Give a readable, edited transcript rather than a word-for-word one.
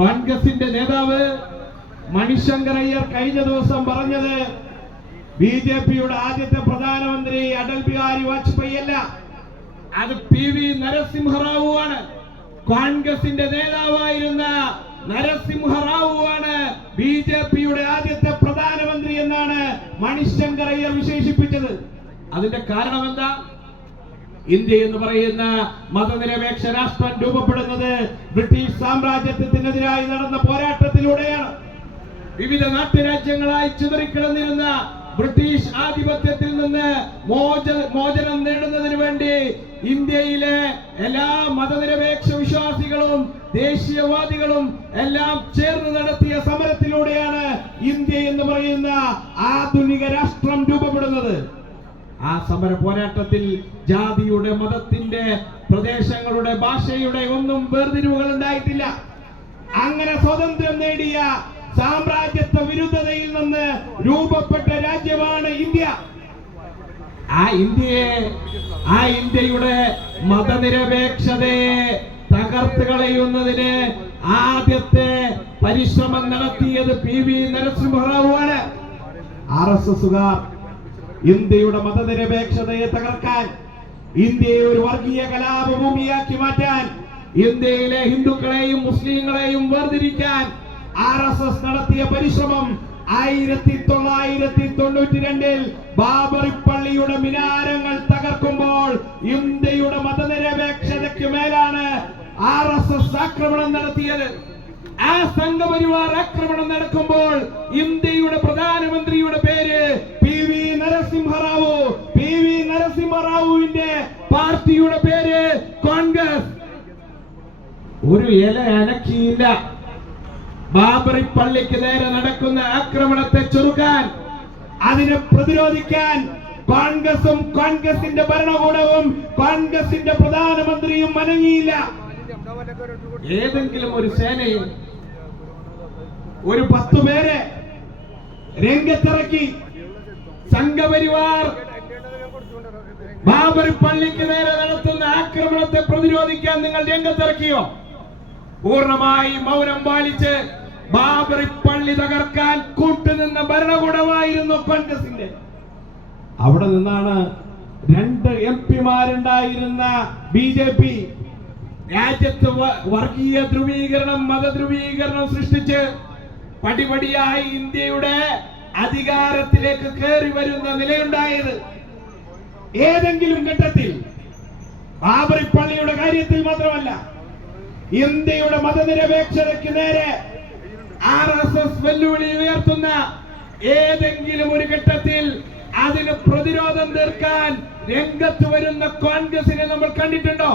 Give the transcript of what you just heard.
കോൺഗ്രസിന്റെ നേതാവ് മണിശങ്കർ അയ്യർ കഴിഞ്ഞ ദിവസം പറഞ്ഞത് ബിജെപിയുടെ ആദ്യത്തെ പ്രധാനമന്ത്രി അടൽ ബിഹാരി വാജ്പേയി അല്ല, അത് PV നരസിംഹറാവു ആണ്. കോൺഗ്രസിന്റെ നേതാവായിരുന്ന നരസിംഹറാവു ആണ് ബിജെപിയുടെ ആദ്യത്തെ പ്രധാനമന്ത്രി എന്നാണ് മണിശങ്കർ അയ്യർ വിശേഷിപ്പിച്ചത്. അതിന്റെ കാരണം എന്താ? ഇന്ത്യ എന്ന് പറയുന്ന മതനിരപേക്ഷ രാഷ്ട്രം രൂപപ്പെടുന്നത് ബ്രിട്ടീഷ് സാമ്രാജ്യത്തിനെതിരായി നടന്ന പോരാട്ടത്തിലൂടെയാണ്. വിവിധ നാട്ടുരാജ്യങ്ങളായി ചിതറിക്കിടന്നിരുന്ന ബ്രിട്ടീഷ് ആധിപത്യത്തിൽ നിന്ന് മോചനം നേടുന്നതിന് വേണ്ടി ഇന്ത്യയിലെ എല്ലാ മതനിരപേക്ഷ വിശ്വാസികളും ദേശീയവാദികളും എല്ലാം ചേർന്ന് നടത്തിയ സമരത്തിലൂടെയാണ് ഇന്ത്യ എന്ന് പറയുന്ന ആധുനിക രാഷ്ട്രം രൂപപ്പെടുന്നത്. ആ സമര പോരാട്ടത്തിൽ ജാതിയുടെ, മതത്തിന്റെ, പ്രദേശങ്ങളുടെ, ഭാഷയുടെ ഒന്നും വേർതിരിവുകൾ ഉണ്ടായിട്ടില്ല. അങ്ങനെ സ്വാതന്ത്ര്യം നേടിയ സാമ്രാജ്യത്വ വിരുദ്ധതയിൽ നിന്ന് രൂപപ്പെട്ട രാജ്യമാണ് ഇന്ത്യ. ആ ഇന്ത്യയുടെ മതനിരപേക്ഷതയെ തകർത്ത് കളയുന്നതിന് ആദ്യത്തെ പരിശ്രമം നടത്തിയത് PV നരസിംഹറാവു ആണ്. RSSകാർ ഇന്ത്യയുടെ മതനിരപേക്ഷതയെ തകർക്കാൻ, ഇന്ത്യയെ ഒരു വർഗീയ കലാപഭൂമിയാക്കി മാറ്റാൻ, ഇന്ത്യയിലെ ഹിന്ദുക്കളെയും മുസ്ലിങ്ങളെയും വേർതിരിക്കാൻ RSS നടത്തിയ പരിശ്രമം 1992 ബാബറി പള്ളിയുടെ മിനാരങ്ങൾ തകർക്കുമ്പോൾ ഇന്ത്യയുടെ മതനിരപേക്ഷതയ്ക്ക് മേലാണ് RSS ആക്രമണം നടത്തിയത്. ആ സംഘപരിവാർ ആക്രമണം നടക്കുമ്പോൾ ഇന്ത്യയുടെ പ്രധാനമന്ത്രിയുടെ പേര് PV നരസിംഹറാവു. PV നരസിംഹറാവുവിന്റെ പാർട്ടിയുടെ പേര് കോൺഗ്രസ്. ഒരു ഇല അനക്കിയില്ല. ബാബറി പള്ളിക്ക് നേരെ നടക്കുന്ന ആക്രമണത്തെ ചെറുക്കാൻ, അതിനെ പ്രതിരോധിക്കാൻ കോൺഗ്രസും കോൺഗ്രസിന്റെ ഭരണകൂടവും കോൺഗ്രസിന്റെ പ്രധാനമന്ത്രിയും അനങ്ങിയില്ല. ഏതെങ്കിലും ഒരു സേനയും ഒരു 10 പേരെ രംഗത്തിറക്കി സംഘപരിവാർ ബാബറി പള്ളിക്ക് നേരെ നടത്തുന്ന ആക്രമണത്തെ പ്രതിരോധിക്കാൻ നിങ്ങൾ രംഗത്തിറക്കിയോ? പൂർണ്ണമായി മൗനം പാലിച്ച് ബാബറി പള്ളി തകർക്കാൻ കൂട്ടുനിന്ന ഭരണകൂടമായിരുന്നു കോൺഗ്രസിന്റെ. അവിടെ നിന്നാണ് 2 MP മാരുണ്ടായിരുന്ന BJP രാജ്യത്ത് വർഗീയ ധ്രുവീകരണം, മതധ്രുവീകരണം സൃഷ്ടിച്ച് പടിപടിയായി ഇന്ത്യയുടെ അധികാരത്തിലേക്ക് കയറി വരുന്ന നിലയുണ്ടായത്. ഏതെങ്കിലും ഘട്ടത്തിൽ ബാബറി പള്ളിയുടെ കാര്യത്തിൽ മാത്രമല്ല, ഇന്ത്യയുടെ മതനിരപേക്ഷതയ്ക്ക് നേരെ RSS വെല്ലുവിളി ഉയർത്തുന്ന ഏതെങ്കിലും ഒരു ഘട്ടത്തിൽ അതിന് പ്രതിരോധം തീർക്കാൻ രംഗത്ത് വരുന്ന കോൺഗ്രസിനെ നമ്മൾ കണ്ടിട്ടുണ്ടോ?